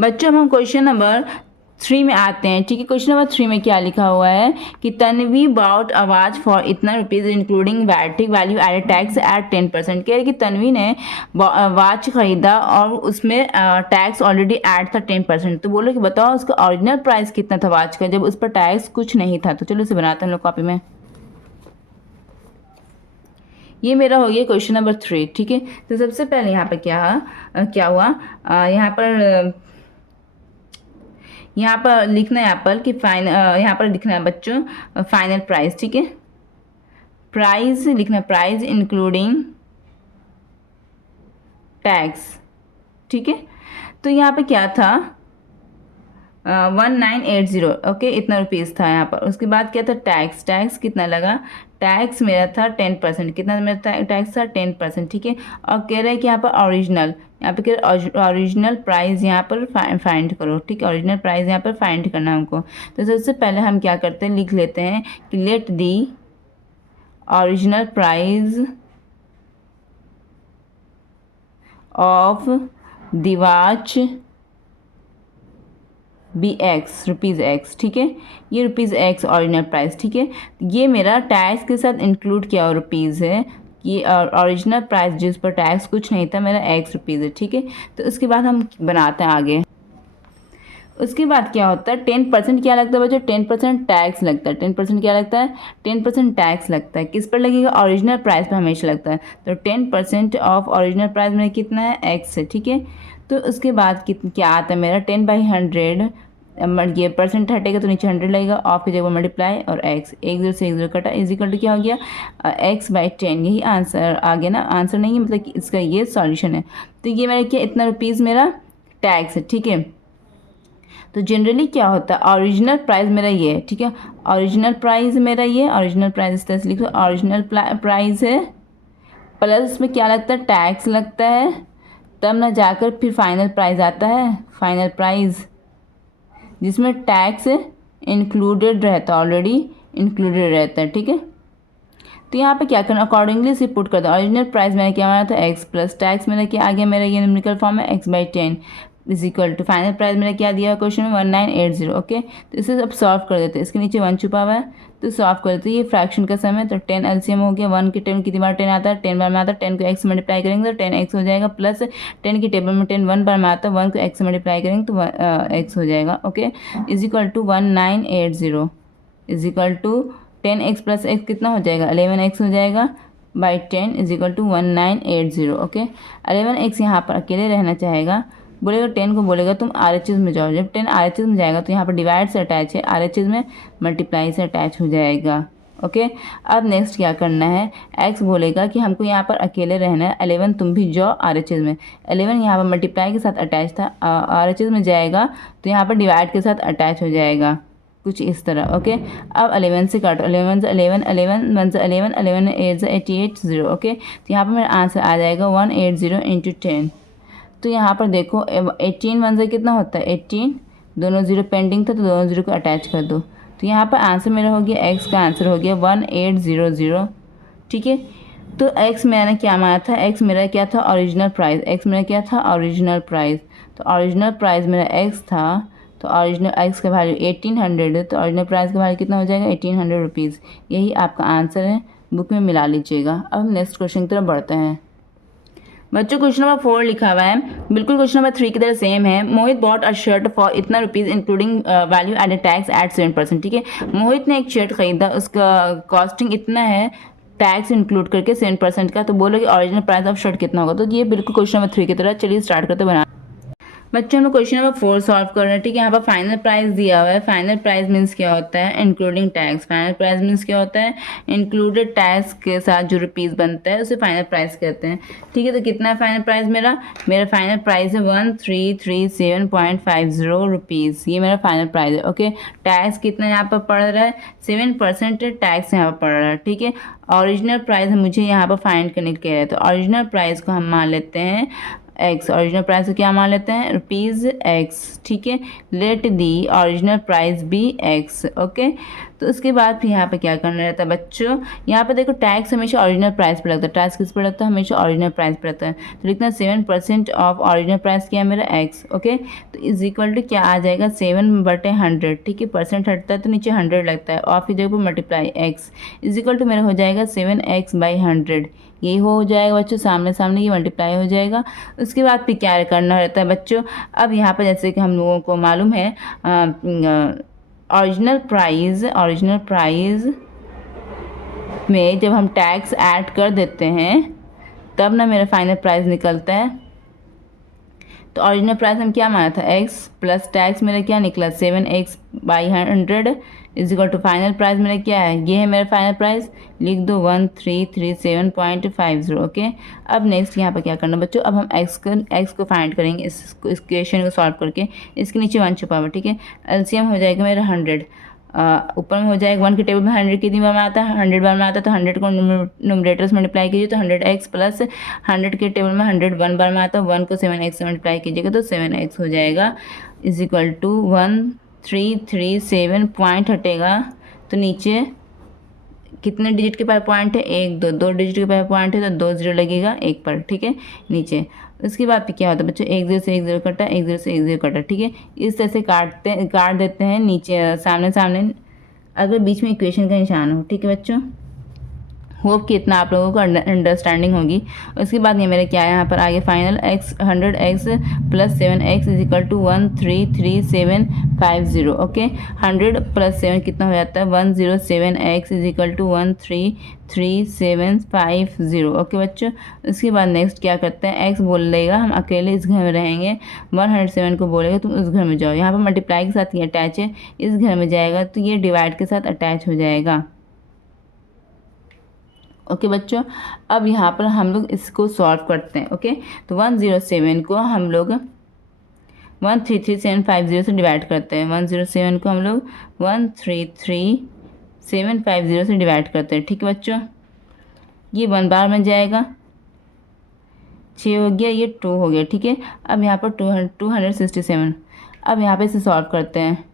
बच्चों हम question number 3 में आते हैं। ठीक है, क्वेश्चन नंबर 3 में क्या लिखा हुआ है कि Tanvi bought a watch for इतना रुपीज़ इंक्लूडिंग वैट, ठीक, वैल्यू एडेड टैक्स एट 10%। कह रहे कि तन्वी ने वॉच खरीदा और उसमें टैक्स ऑलरेडी ऐड था 10%। तो बोलो कि बताओ उसका ओरिजिनल प्राइस कितना था वॉच का जब उस पर टैक्स कुछ नहीं था। तो चलो इसे बनाते हैं हम लोग कॉपी में। ये मेरा हो गया क्वेश्चन नंबर 3। ठीक है, तो सबसे पहले यहाँ पर क्या हुआ, यहाँ पर लिखना है एप्पल कि यहाँ पर लिखना है बच्चों फाइनल प्राइस। ठीक है, प्राइस लिखना है, प्राइस इंक्लूडिंग टैक्स। ठीक है, तो यहाँ पे क्या था 1980, ओके, इतना रुपीज़ था यहाँ पर। उसके बाद क्या था टैक्स, टैक्स कितना लगा, टैक्स मेरा था 10%। कितना मेरा टैक्स था 10%। ठीक है, और कह रहे हैं कि यहाँ पर ओरिजिनल, यहाँ पे कह ओरिजिनल प्राइस यहाँ पर फाइंड करो। ठीक है, ओरिजिनल प्राइस यहाँ पर फाइंड करना है हमको। तो सबसे पहले हम क्या करते हैं, लिख लेते हैं कि let the original price of the watch be x, rupees x. ठीक है, ये रुपीज़ एक्स ओरिजिनल प्राइस। ठीक है, ये मेरा टैक्स के साथ इंक्लूड किया हुआ रुपीज़ है। ये ओरिजिनल प्राइस जिस पर टैक्स कुछ नहीं था मेरा एक्स रुपीज़ है। ठीक है, तो उसके बाद हम बनाते हैं आगे। उसके बाद क्या होता है 10% क्या लगता है बच्चों, 10% टैक्स लगता है। 10% क्या लगता है, 10% टैक्स लगता है। किस पर लगेगा, ओरिजिनल प्राइस पर हमेशा लगता है। तो 10% ऑफ ओरिजिनल प्राइस में कितना है, एक्स है। ठीक है, तो उसके बाद क्या आता है मेरा 10/100, ये परसेंट हटेगा तो नीचे 100 लगेगा, ऑफ की जगह मल्टीप्लाई और एक्स, एक जीरो से एक जीरो कटा, इजिकल टू क्या हो गया x/10। यही आंसर आ गया ना, आंसर नहीं है मतलब कि इसका ये सॉल्यूशन है। तो ये मेरा क्या, इतना रुपीज़ मेरा टैक्स है। ठीक है, तो जनरली क्या होता है ओरिजिनल प्राइस मेरा ये है। ठीक है, ओरिजिनल प्राइस मेरा ये, ओरिजिनल प्राइस इस तरह से लिखो, ओरिजिनल प्राइस है प्लस उसमें क्या लगता है, टैक्स लगता है, तब ना जाकर फिर फाइनल प्राइस आता है। फाइनल प्राइस जिसमें टैक्स इंक्लूडेड रहता है, ऑलरेडी इंक्लूडेड रहता है। ठीक है, तो यहाँ पे क्या करना, अकॉर्डिंगली से पुट कर दो। ओरिजिनल प्राइस मैंने क्या माना था एक्स प्लस टैक्स मेरा क्या आ गया, मेरा ये न्यूमेरिकल फॉर्म है x/10 is equal to final price मेरा क्या दिया क्वेश्चन में 1980। ओके, तो इसे अब सॉल्व कर देते हैं। इसके नीचे 1 छुपा हुआ है तो सॉल्व कर देते हैं। ये फ्रैक्शन का सम है तो 10 एलसीएम हो गया। 1 की 10 कितनी बार 10 आता है, 10 बार में आता है। 10 को x मल्टीप्लाई करेंगे तो 10x हो जाएगा, प्लस 10 की टेबल में 10 1 बार में आता है, 1 को x मल्टीप्लाई करेंगे तो x हो जाएगा। Okay, is equal to 1980 is equal to 10x plus x कितना हो जाएगा, 11x हो जाएगा by 10 is equal to 1980। Okay, 11x यहाँ पर अकेले रहना चाहेगा, बोलेगा 10 को बोलेगा तुम RHS में जाओ। जब 10 RHS में जाएगा तो यहाँ पर डिवाइड से अटैच है, RHS में मल्टीप्लाई से अटैच हो जाएगा। ओके, अब नेक्स्ट क्या करना है, x बोलेगा कि हमको यहाँ पर अकेले रहना है, 11 तुम भी जाओ RHS में। 11 यहाँ पर मल्टीप्लाई के साथ अटैच था, RHS में जाएगा तो यहाँ पर डिवाइड के साथ अटैच हो जाएगा, कुछ इस तरह। ओके, अब 11 से काटो, 11 से 11, 11 1 से 11, 11 8 से 88 0। ओके, तो यहाँ पर मेरा आंसर आ जाएगा 180 इंटू 10। तो यहाँ पर देखो 18 1 से कितना होता है 18, दोनों जीरो पेंडिंग था तो दोनों जीरो को अटैच कर दो। तो यहाँ पर आंसर मेरा हो गया, एक्स का आंसर हो गया 1800। ठीक है, तो एक्स मैंने क्या माना था, एक्स मेरा क्या था ओरिजिनल प्राइस, एक्स मेरा क्या था ओरिजिनल प्राइस। तो ओरिजिनल प्राइस मेरा एक्स था, तो ओरिजिनल एक्स का वैल्यू 1800 है, तो ओरिजिनल प्राइस का वैल्यू कितना हो जाएगा 1800 रुपीज़। यही आपका आंसर है, बुक में मिला लीजिएगा। अब नेक्स्ट क्वेश्चन की तरफ बढ़ते हैं। बच्चों क्वेश्चन नंबर 4 लिखा हुआ है, बिल्कुल क्वेश्चन नंबर 3 की तरह सेम है। Mohit bought a shirt for इतना rupees including value added tax at 7%। ठीक है, मोहित ने एक शर्ट खरीदा, उसका कॉस्टिंग इतना है टैक्स इंक्लूड करके 7% का। तो बोलो कि ओरिजिनल प्राइस ऑफ शर्ट कितना होगा। तो ये बिल्कुल क्वेश्चन नंबर 3 की तरह। चलिए स्टार्ट करते बना। बच्चों हम लोग क्वेश्चन नंबर 4 सॉल्व कर रहे हैं। ठीक है, यहाँ पर फाइनल प्राइस दिया हुआ है। फाइनल प्राइस मीन्स क्या होता है, including tax. Final price means क्या होता है, इंक्लूडेड टैक्स के साथ जो रुपीज़ बनता है उसे फाइनल प्राइस कहते हैं। ठीक है, तो कितना है फाइनल प्राइस मेरा फाइनल प्राइस है 1337.50 रुपीज़। ये मेरा फाइनल प्राइस है। ओके, टैक्स कितना यहाँ पर पड़ रहा है, 7% टैक्स यहाँ पर पड़ रहा है। ठीक है, ओरिजिनल प्राइस मुझे यहाँ पर फाइंड करने के कह रहे हैं, तो ओरिजिनल प्राइस को हम मान लेते हैं एक्स, ओरिजिनल प्राइस को क्या मान लेते हैं, रुपीज़ एक्स, ठीक है। Let the original price be x, okay. तो उसके बाद फिर यहाँ पे क्या करना रहता है बच्चों, यहाँ पे देखो टैक्स हमेशा ओरिजिनल प्राइस पे लगता है, टैक्स किस पे लगता है, हमेशा ओरिजिनल प्राइस पे लगता है। तो लिखना 7% ऑफ ओरिजिनल प्राइस क्या है मेरा एक्स, ओके। तो इज इक्वल टू क्या आ जाएगा, 7/100, ठीक है। परसेंट हटता है तो नीचे 100 लगता है, ऑफ की जगह पर multiply x is equal to मेरा हो जाएगा 7x/100। यही हो जाएगा बच्चों, सामने सामने ये मल्टीप्लाई हो जाएगा। उसके बाद फिर क्या करना रहता है बच्चों, अब यहाँ पर जैसे कि हम लोगों को मालूम है ओरिजिनल प्राइस में जब हम टैक्स ऐड कर देते हैं तब ना मेरा फाइनल प्राइस निकलता है। तो ओरिजिनल प्राइस हम क्या माना था, x प्लस टैक्स मेरा क्या निकला 7x/100 is equal to final price मेरा क्या है, ये है मेरा फाइनल प्राइस, लिख दो 1337.50, ओके। अब नेक्स्ट यहाँ पर क्या करना बच्चों, अब हम x को फाइंड करेंगे इस क्वेश्चन को सॉल्व करके। इसके नीचे 1 छुपा हुआ, ठीक है। एलसीएम हो जाएगा मेरा 100, ऊपर में हो जाएगा 1 के टेबल में 100 कितनी बार में आता है, 100 बार में आता है। तो 100 को न्यूमरेटर्स मल्टीप्लाई कीजिए तो 100x प्लस 100 के टेबल में 100 1 बार में आता है, 1 को 7x से मल्टीप्लाई कीजिएगा तो 7x हो जाएगा इज इक्वल टू 1337 पॉइंट हटेगा तो नीचे कितने डिजिट के पास पॉइंट है, 1 2 2 डिजिट के पास पॉइंट है तो 2 0 लगेगा 1 पर, ठीक है नीचे। उसके बाद फिर क्या होता है बच्चों, 1 0 से 1 0 कटा, 1 0 से 1 0 कटा, ठीक है। इस तरह से काट देते हैं नीचे सामने सामने, अगर बीच में इक्वेशन का निशान हो, ठीक है बच्चों। होप कि इतना आप लोगों को अंडरस्टैंडिंग होगी। उसके बाद ये मेरे क्या है यहाँ पर आगे final x 100x plus 7x is equal to 1333750, okay. 100 plus 7 कितना हो जाता है, 107x is equal to 1333750, okay बच्चों। उसके बाद नेक्स्ट क्या करते हैं, x बोल देगा हम अकेले इस घर में रहेंगे, 107 को बोलेगा तुम उस घर में जाओ। यहाँ पर मल्टीप्लाई के साथ ये अटैच है, इस घर में जाएगा तो ये डिवाइड के साथ अटैच हो जाएगा, ओके बच्चों। अब यहाँ पर हम लोग इसको सॉल्व करते हैं, ओके। तो 107 को हम लोग 133750 से डिवाइड करते हैं, 107 को हम लोग 133750 से डिवाइड करते हैं, ठीक है बच्चों। ये 1 बार में जाएगा, 6 हो गया, ये 2 हो गया, ठीक है। अब यहाँ पर 267, अब यहाँ पे इसे सॉल्व करते हैं,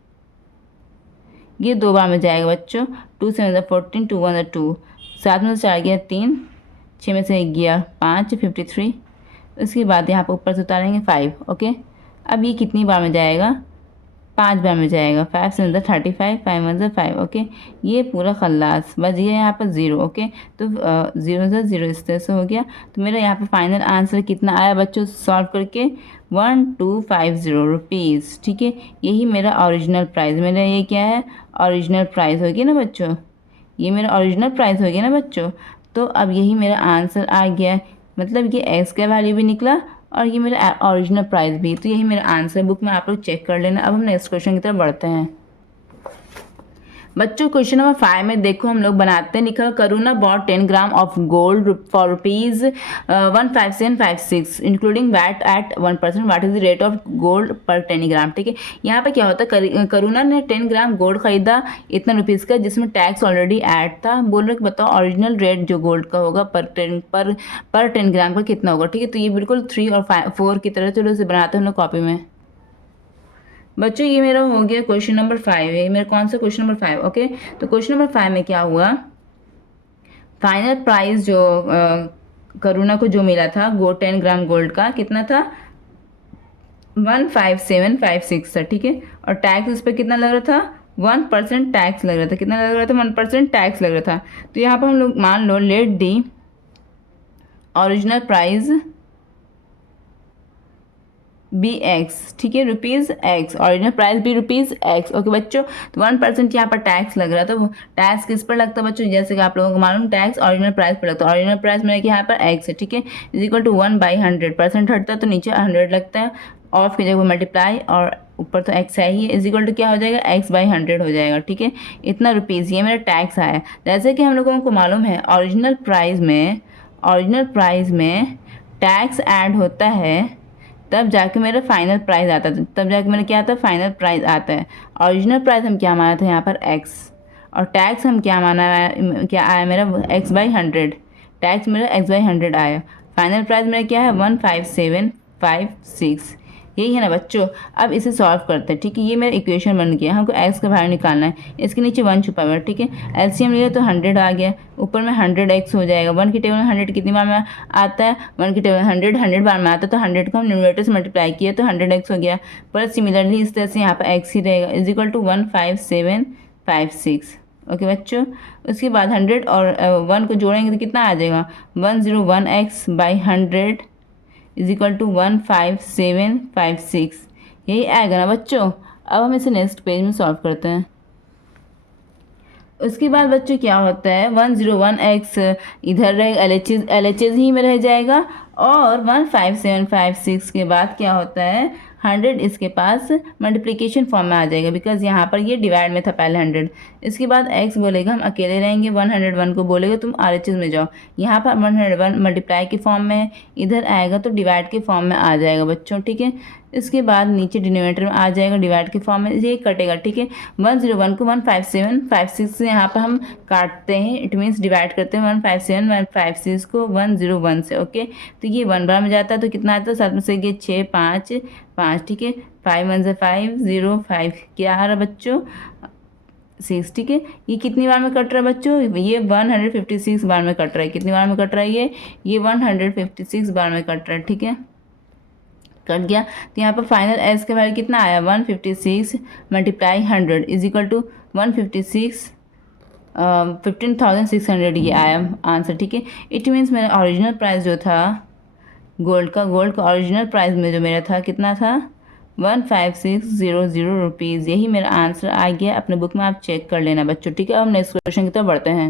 ये 2 बार में जाएगा बच्चों, 2 7 14, 2 1 2, 7 में से 4 गया 3, 6 में से 1 गया 5, 53। उसके बाद यहाँ पर ऊपर से उतारेंगे 5, ओके। अब ये कितनी बार में जाएगा, 5 बार में जाएगा, 5 से 35, 5 1 5, ओके। ये पूरा खल्लास बच गया यहाँ पर 0, ओके। तो 0 से 0 इस तरह से हो गया। तो मेरा यहाँ पर फाइनल आंसर कितना आया बच्चों सॉल्व करके, 1250 रुपीज़, ठीक है। यही मेरा ओरिजिनल प्राइस, मेरा ये क्या है, ओरिजिनल प्राइस होगी ना बच्चों, ये मेरा ओरिजिनल प्राइस हो गया ना बच्चों। तो अब यही मेरा आंसर आ गया, मतलब ये एक्स का वैल्यू भी निकला और ये मेरा ओरिजिनल प्राइस भी। तो यही मेरा आंसर, बुक में आप लोग चेक कर लेना। अब हम नेक्स्ट क्वेश्चन की तरफ बढ़ते हैं बच्चों। क्वेश्चन नंबर 5 में देखो हम लोग बनाते हैं, लिखा Karuna bought 10 gram of gold for rupees 15756 including VAT at 1%, what is the rate of gold पर 10 ग्राम, ठीक है। यहाँ पे क्या होता है, करुणा ने 10 ग्राम गोल्ड खरीदा इतना रुपीज़ का, जिसमें टैक्स ऑलरेडी ऐड था। बोल रहे बताओ ओरिजिनल रेट जो गोल्ड का होगा पर 10 ग्राम का कितना होगा, ठीक है। तो ये बिल्कुल 3 और 4 की तरह चलो इसे बनाते हैं हम लोग कॉपी में बच्चों। ये मेरा हो गया क्वेश्चन नंबर 5 है, मेरा कौन सा क्वेश्चन नंबर 5, ओके। तो क्वेश्चन नंबर 5 में क्या हुआ, फाइनल प्राइस जो करुणा को जो मिला था 10 ग्राम गोल्ड का कितना था, 15756 था, ठीक है। और टैक्स उस पर कितना लग रहा था, 1% टैक्स लग रहा था, कितना लग रहा था, 1% टैक्स लग रहा था। तो यहाँ पर हम लोग मान लो let the original price be X, ठीक है, रुपीज़ एक्स, ओरिजिनल प्राइस भी रुपीज़ एक्स, ओके बच्चों। तो 1% यहाँ पर टैक्स लग रहा था, तो टैक्स किस पर लगता है बच्चों, जैसे कि आप लोगों को मालूम टैक्स ओरिजिनल प्राइस पर लगता है। ओरिजिनल प्राइस में यहाँ पर एक्स है, ठीक है, इज इक्वल टू 1/100, परसेंट हटता है तो नीचे 100 लगता है, ऑफ की जगह मल्टीप्लाई और ऊपर तो एक्स है ही, इज इक्वल टू क्या हो जाएगा, x/100 हो जाएगा, ठीक है। इतना रुपीज़ ये मेरा टैक्स आया। जैसे कि हम लोगों को मालूम है ओरिजिनल प्राइस में टैक्स ऐड होता है तब जाके मेरा फाइनल प्राइस आता है, तब जाके मेरा क्या आता है, फाइनल प्राइस आता है। ओरिजिनल प्राइस हम क्या माना था यहाँ पर x, और टैक्स हम क्या क्या आया मेरा x/100, टैक्स मेरा x/100 आया। फाइनल प्राइस मेरा क्या है 157 156 यही है ना बच्चों। अब इसे सॉल्व करते हैं, ठीक है। ये मेरा इक्वेशन बन गया, हमको x का वैल्यू निकालना है। इसके नीचे 1 छुपा हुआ है, ठीक है। एलसीएम लिया तो 100 आ गया, ऊपर में 100x हो जाएगा। 1 की टेबल में 100 कितनी बार में आता है, 1 की टेबल में 100 बार में आता है, तो 100 को हम न्यूमरेटर से मल्टीप्लाई किया तो 100x हो गया। पर सिमिलरली इस तरह से यहाँ पर x ही रहेगा, इज इक्वल टू 15756। ओके बच्चों, उसके बाद 100 और 1 को जोड़ेंगे तो कितना आ जाएगा, 101x by 100 is equal to 15756 यही आएगा ना बच्चों। अब हम इसे नेक्स्ट पेज में सॉल्व करते हैं। उसके बाद बच्चों क्या होता है, 101x इधर रहेगा, LHS ही में रह जाएगा, और 15756 के बाद क्या होता है, 100 इसके पास मल्टीप्लिकेशन फॉर्म में आ जाएगा, बिकॉज यहाँ पर ये डिवाइड में था पहले 100। इसके बाद x बोलेगा हम अकेले रहेंगे, 101 को बोलेगा तुम RHS में जाओ। यहाँ पर 101 मल्टीप्लाई के फॉर्म में है, इधर आएगा तो डिवाइड के फॉर्म में आ जाएगा बच्चों, ठीक है। इसके बाद नीचे डिनोमिनेटर में आ जाएगा डिवाइड के फॉर्म में, ये कटेगा, ठीक है। 101 को 15756 से यहाँ पर हम काटते हैं, इट मीन्स डिवाइड करते हैं 15756 को 101 से, ओके। तो ये 1 बार में जाता है तो कितना आता है, साथ में से ये 6 5 5, ठीक है। 5 1 से 5 0 5 क्या आ रहा बच्चों, 6, ठीक है। ये कितनी बार में कट रहा है बच्चों, ये 156 बार में कट रहा है। कितनी बार में कट रहा है ये 156 बार में कट रहा है, ठीक है। कट गया तो यहाँ पर फाइनल एस का वैल्यू कितना आया, 156 मल्टीप्लाई 100 इज इक्वल टू 15,600 ये आया आंसर, ठीक है। इट मीन्स मेरा ओरिजिनल प्राइस जो था गोल्ड का ओरिजिनल प्राइस में जो मेरा था कितना था, 15600 रुपीज़। यही मेरा आंसर आ गया, अपने बुक में आप चेक कर लेना बच्चों, ठीक है। अब नेक्स्ट क्वेश्चन की तरफ बढ़ते हैं।